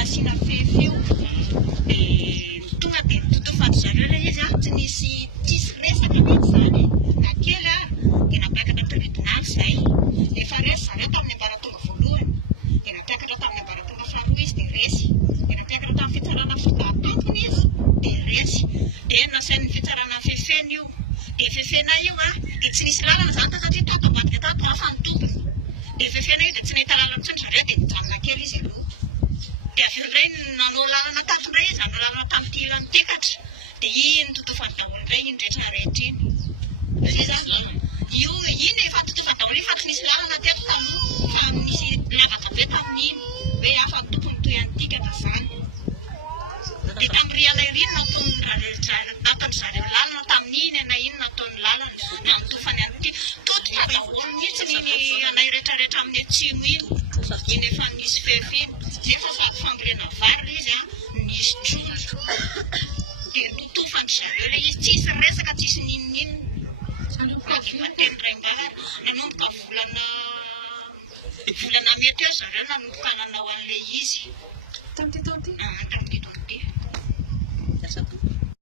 nasiana fefy io dia tonga dia totofaty zareo ilay izy tsy nisy tsisy resaka mihitsy izany na kely dia napiakatra tribunal izay efa resy zareo tamin'ny ambaratonga voalohany dia napiakatra tamin'ny ambaratonga faharoa izy dia resy dia napiakatra tamin'ny fitsarana fitampony izy dia resy dia nasain'ny fitsarana fefeny io dia fefena io dia tsy nisy lalana izany satria tato ambadika tato hafa ny tompony dia fefena io dia tsy nahita lalana intsony zareo dia nijanona kely izy aloha dia avy eo indray nanao lalana tato indray izy nanao lalana tamin'ity ilany tekatra dia iny totofany daholo indray iny rehetra rehetra iny zay zany io iny efa totofany daholo iny fa tsy nisy lalana teto taloha fa nisy lavaka be tamin'iny hoe hafa ny tompony toy any tikatra izany dia tamin'ny riana iry nataony zareo lalana tamin'iny ana iny nataony lalana na mitofany anyity totofany daholo mihitsy ny anay rehetrarehetra amin'ny atsimo iny efa nisy fefy iny zay fa sady fambolena vary izy nisy trondro dia totofany zareo ilay izy tsisy resaka tsisy ninonino mateny raim-bary nanomboka volana mety eo zareo nanomboka nanao an'ilay izy tamin'ity